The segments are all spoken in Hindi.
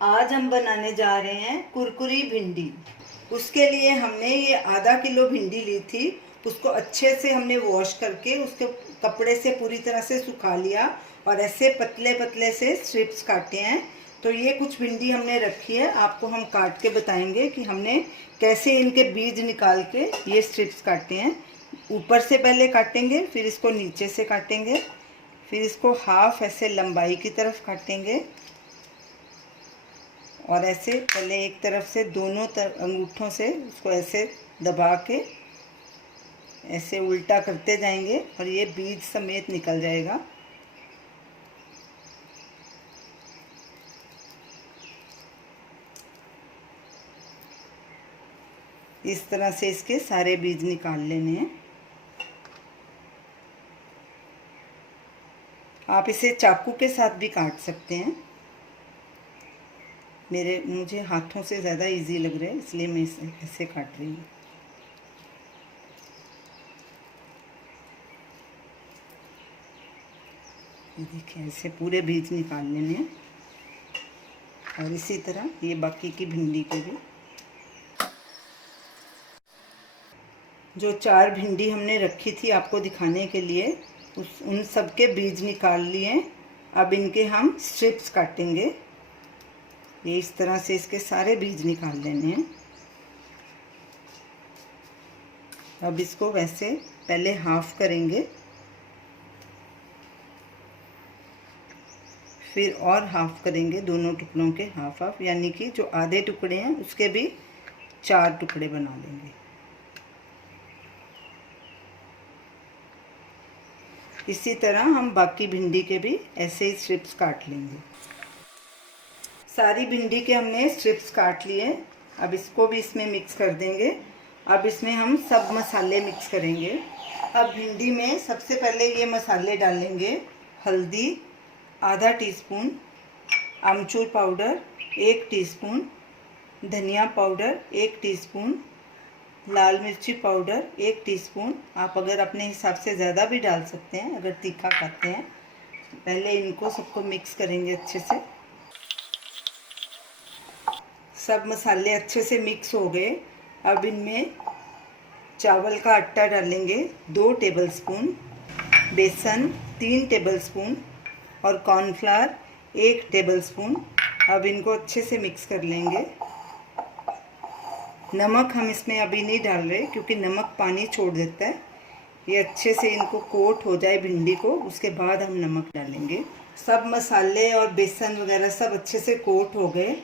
आज हम बनाने जा रहे हैं कुरकुरी भिंडी। उसके लिए हमने ये आधा किलो भिंडी ली थी। उसको अच्छे से हमने वॉश करके उसके कपड़े से पूरी तरह से सुखा लिया और ऐसे पतले पतले से स्ट्रिप्स काटे हैं। तो ये कुछ भिंडी हमने रखी है, आपको हम काट के बताएंगे कि हमने कैसे इनके बीज निकाल के ये स्ट्रिप्स काटे हैं। ऊपर से पहले काटेंगे, फिर इसको नीचे से काटेंगे, फिर इसको हाफ ऐसे लंबाई की तरफ काटेंगे और ऐसे पहले एक तरफ से दोनों अंगूठों से उसको ऐसे दबा के ऐसे उल्टा करते जाएंगे और ये बीज समेत निकल जाएगा। इस तरह से इसके सारे बीज निकाल लेने हैं। आप इसे चाकू के साथ भी काट सकते हैं। मुझे हाथों से ज़्यादा इजी लग रहा है, इसलिए मैं इसे ऐसे काट रही हूँ। ये देखिए, ऐसे पूरे बीज निकाल लेने हैं और इसी तरह ये बाकी की भिंडी को भी। जो 4 भिंडी हमने रखी थी आपको दिखाने के लिए, उन सब के बीज निकाल लिए। अब इनके हम स्ट्रिप्स काटेंगे। ये इस तरह से इसके सारे बीज निकाल लेने हैं। अब इसको वैसे पहले हाफ करेंगे, फिर और हाफ करेंगे, दोनों टुकड़ों के हाफ हाफ, यानी कि जो आधे टुकड़े हैं उसके भी 4 टुकड़े बना लेंगे। इसी तरह हम बाकी भिंडी के भी ऐसे ही स्ट्रिप्स काट लेंगे। सारी भिंडी के हमने स्ट्रिप्स काट लिए। अब इसको भी इसमें मिक्स कर देंगे। अब इसमें हम सब मसाले मिक्स करेंगे। अब भिंडी में सबसे पहले ये मसाले डालेंगे। हल्दी आधा टीस्पून, आमचूर पाउडर 1 टीस्पून, धनिया पाउडर 1 टीस्पून, लाल मिर्ची पाउडर 1 टीस्पून। आप अगर अपने हिसाब से ज़्यादा भी डाल सकते हैं अगर तीखा खाते हैं। पहले इनको सबको मिक्स करेंगे अच्छे से। सब मसाले अच्छे से मिक्स हो गए। अब इनमें चावल का आटा डालेंगे 2 टेबलस्पून, बेसन 3 टेबलस्पून और कॉर्नफ्लावर 1 टेबलस्पून। अब इनको अच्छे से मिक्स कर लेंगे। नमक हम इसमें अभी नहीं डाल रहे क्योंकि नमक पानी छोड़ देता है। ये अच्छे से इनको कोट हो जाए भिंडी को, उसके बाद हम नमक डालेंगे। सब मसाले और बेसन वगैरह सब अच्छे से कोट हो गए।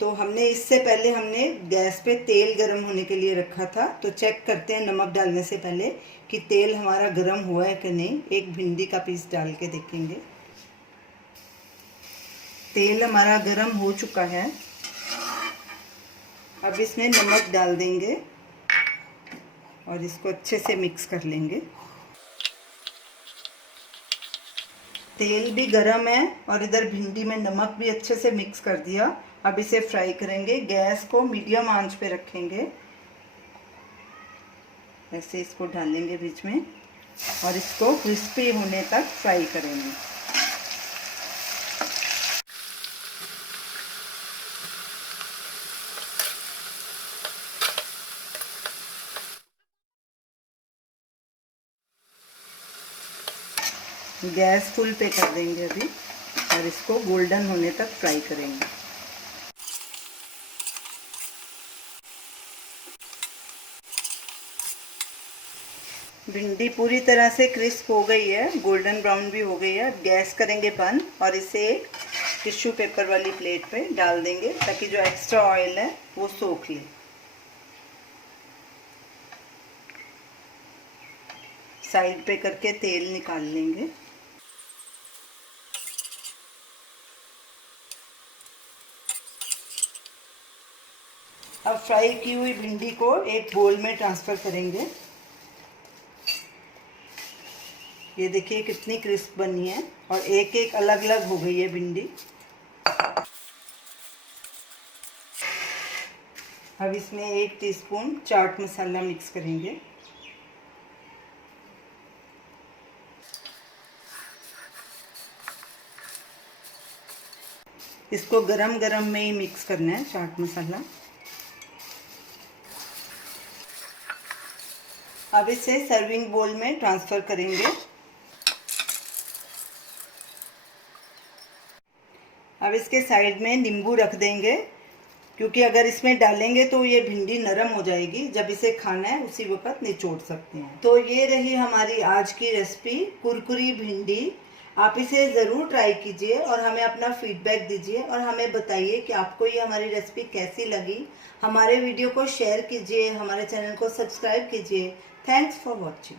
तो हमने इससे पहले हमने गैस पे तेल गरम होने के लिए रखा था। तो चेक करते हैं नमक डालने से पहले कि तेल हमारा गरम हुआ है कि नहीं। एक भिंडी का पीस डाल के देखेंगे। तेल हमारा गरम हो चुका है। अब इसमें नमक डाल देंगे और इसको अच्छे से मिक्स कर लेंगे। तेल भी गरम है और इधर भिंडी में नमक भी अच्छे से मिक्स कर दिया। अब इसे फ्राई करेंगे। गैस को मीडियम आंच पे रखेंगे। ऐसे इसको डालेंगे बीच में और इसको क्रिस्पी होने तक फ्राई करेंगे। गैस फुल पे कर देंगे अभी और इसको गोल्डन होने तक फ्राई करेंगे। भिंडी पूरी तरह से क्रिस्प हो गई है, गोल्डन ब्राउन भी हो गई है। अब गैस करेंगे बंद और इसे एक टिश्यू पेपर वाली प्लेट पे डाल देंगे ताकि जो एक्स्ट्रा ऑयल है वो सोख ले। साइड पे करके तेल निकाल लेंगे। अब फ्राई की हुई भिंडी को एक बोल में ट्रांसफ़र करेंगे। ये देखिए कितनी क्रिस्प बनी है और एक एक अलग अलग हो गई है भिंडी। अब इसमें 1 टीस्पून चाट मसाला मिक्स करेंगे। इसको गरम गरम में ही मिक्स करना है चाट मसाला। अब इसे सर्विंग बोल में ट्रांसफ़र करेंगे। अब इसके साइड में नींबू रख देंगे, क्योंकि अगर इसमें डालेंगे तो ये भिंडी नरम हो जाएगी, जब इसे खाना है उसी वक्त निचोड़ सकते हैं। तो ये रही हमारी आज की रेसिपी कुरकुरी भिंडी। आप इसे ज़रूर ट्राई कीजिए और हमें अपना फीडबैक दीजिए और हमें बताइए कि आपको ये हमारी रेसिपी कैसी लगी। हमारे वीडियो को शेयर कीजिए, हमारे चैनल को सब्सक्राइब कीजिए। Thanks for watching.